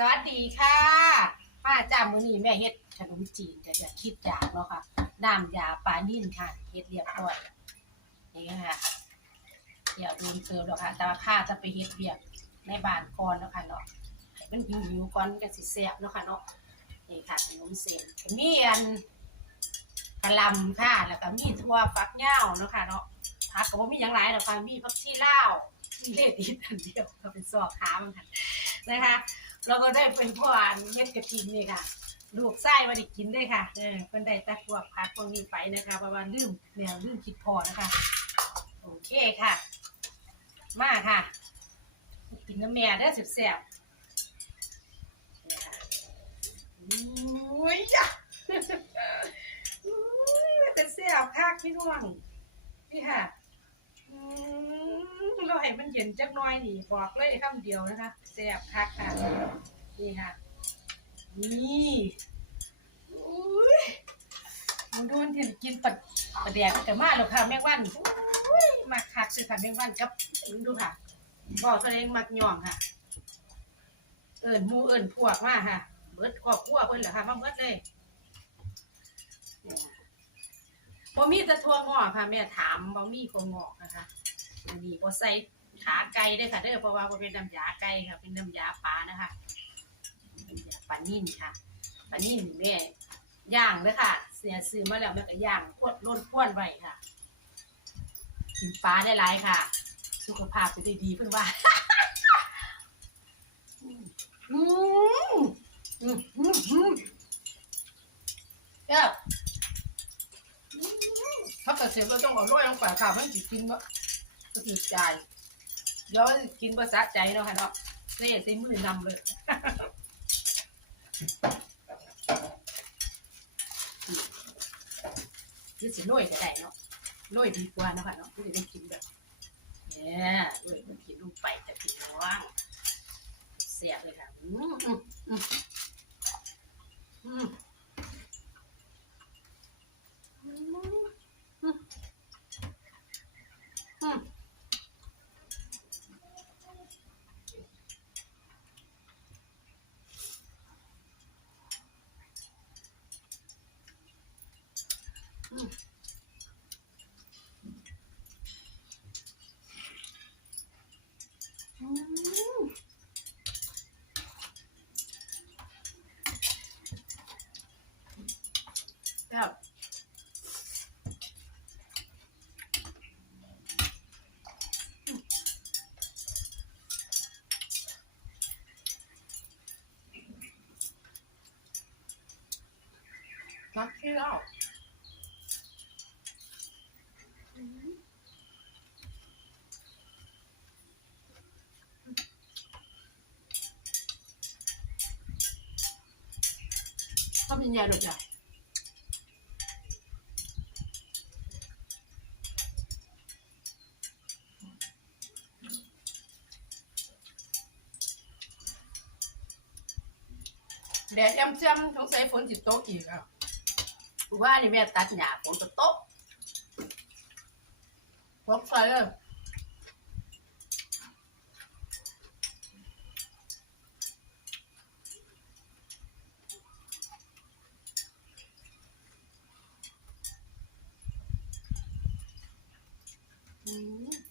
สวัสดีค่ะป้าจ้ามือนี้แม่เฮ็ดขนมจีนจะอยาคิดจากเนาะค่ะน้ำยาปลานิ่นค่ะเฮ็ดเรียบร้อยนี่ค่ะเดี๋ยวดูเติมแล้วค่ะ แต่ว่าข้าจะไปเฮ็ดเบียกในบ้านก่อนเนาะค่ะเนาะให้มันหิวหิวก่อนมันก็สิแซ่บเนาะค่ะเนาะนี่ค่ะขนมเส้นมีอันกะลำค่ะ แล้วก็มีถั่วฟักยาเนาะค่ะเนาะผักก็บ่มีหยังหลายดอกค่ะมีผักชีลาวมีเลดอีกอันเดียวก็เป็นซอกขามันค่ะนะคะ เราก็ได้เป็นพ่ออันเม็ดกระถินนี่ค่ะ ลูกไส้มาได้กินด้วยค่ะ เออเพิ่นได้ตะพวกพัดพวกนี้ไปนะคะเพราะว่าลืมแนวลืมคิดพอนะคะ โอเคค่ะ มาค่ะ กินน้ำแม่ได้สิบแสบอุ้ยจ้ะอุ้ยมันจะแสบคักพี่น้องนี่ค่ะ อืม เราให้มันเย็นจักหน้อยนี่บอกเลยคำเดียวนะคะแสบคักค่ะนี่ค่ะ นี่อุ้ยมันโดนที่กินปัดปัดแดกแต่มาแล้วค่ะแมงวันอุ้ยมาคักเลยค่ะแมงวันกับดูค่ะ บอกทะเลงมักย่องค่ะ เอิญมูเอิญพวกมาค่ะเบิดครอบครัวเพิ่นเหรอค่ะมาเบิดเลยบ่มีแต่ทั่วงอกค่ะ แม่ถามบ่มีถั่วงอกนะคะ อันนี้บ่ใส่ขาไก่เด้ค่ะเด้อเพราะว่าเป็นน้ำยาไก่ค่ะ เป็นน้ำยาปลานะคะปลานิ่นค่ะปลานิ่นแม่ย่างเลยค่ะ เสียซื้อมาแล้วแม่ก็ย่างพวดล้นพวนไว้ค่ะกินปลาได้หลายค่ะ สุขภาพจะได้ดีเพิ่อนว่าอืมอืมอืมอืมเจ้าถ้าเกษตรเราต้องเอาร้อยลงไปค่ะมันสิกินว่า ก็ติดใจเดี๋ยวกินภาษาใจเนาะค่ะเนาะเสียใส่มือนำเลยคือสิโรยก็ได้เนาะโรยดีกว่านะค่ะเนาะคือสิได้กินแบบเนี่ยด้วยมันกินลงไปแต่ผิดน้องเสียเลยค่ะอืมอืมอืม Knock it out. Không nhìn nhà được rồi. để em xem thống sẽ phun gì tốt gì không กอีกอะว่านี่แม่ตัดหญ้าฝนจะตกตกใส่เลยอืม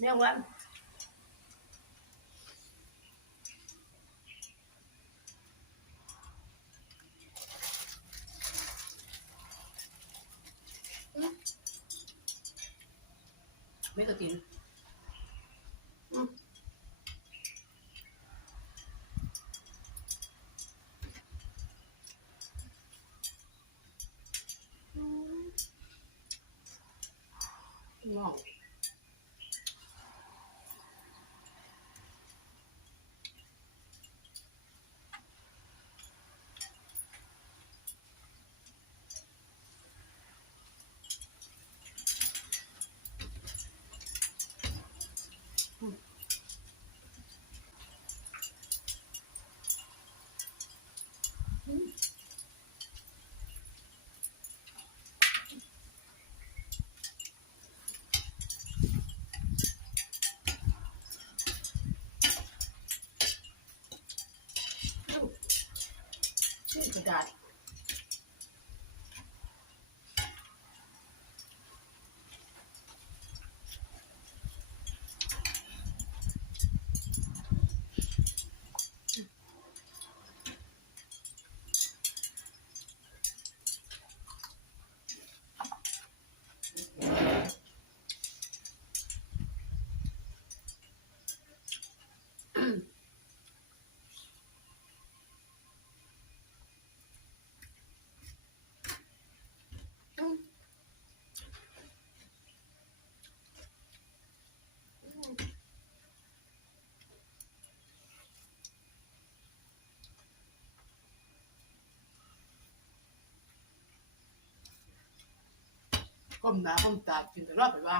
Nè quá Mấy cái tiền Wow. ก้มหน้าก้มตากินตลอดไปว่า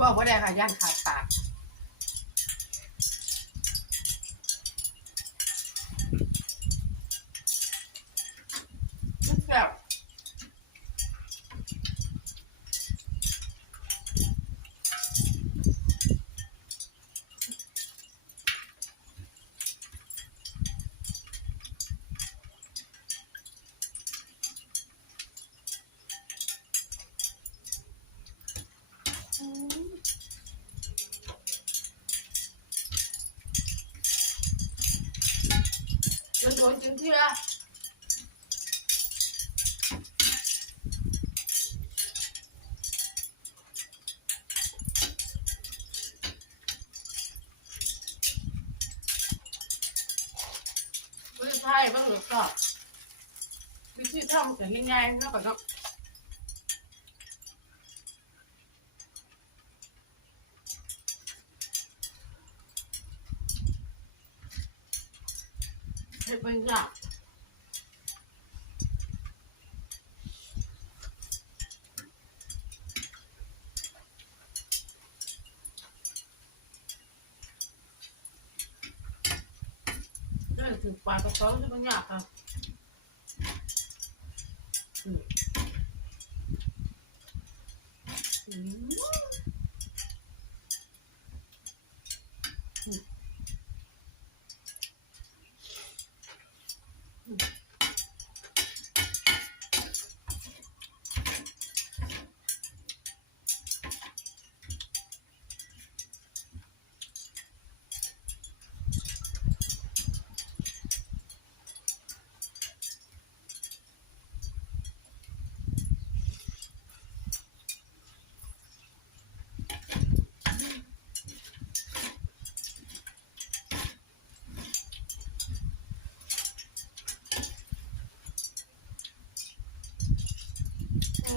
บอกว่าได้ค่ะย่านขาดปากแซ่บ โดนโดนจริงที่ละไม่ใช่บ้างหรือเปล่าวิธีทำแต่ง่ายๆแล้วก็ต้องเฮ็ ดไม่ยากนี่ถึงปลากระป๋าที่มันยากค่ะอืมอืม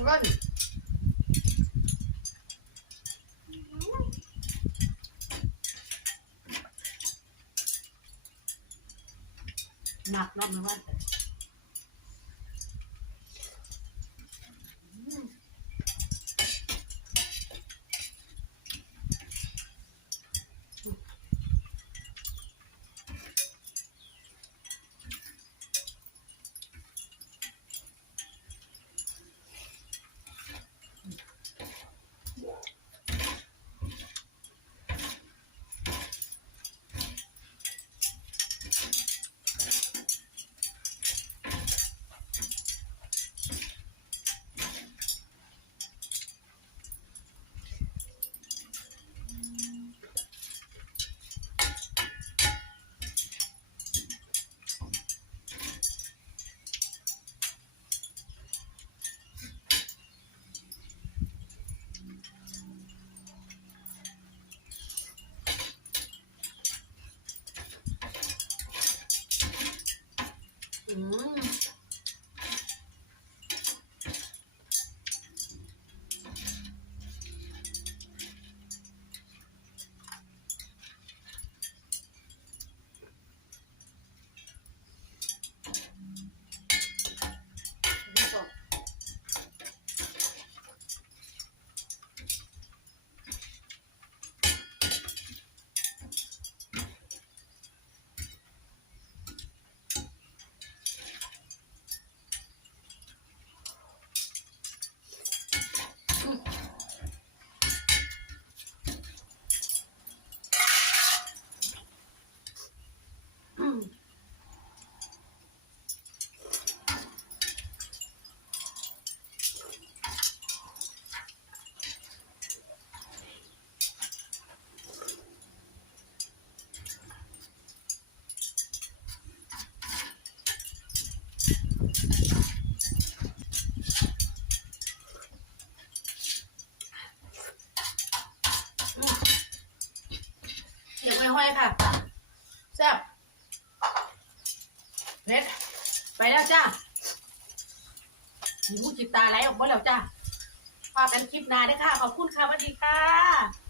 เงิน ไม่ห้อยค่ะแซ่บเน็ดไปแล้วจ้ามีผู้จิตตาไหลออกมาแล้วจ้าพากันคลิปหนาด้วยค่ะ ขอบคุณค่ะสวัสดีค่ะ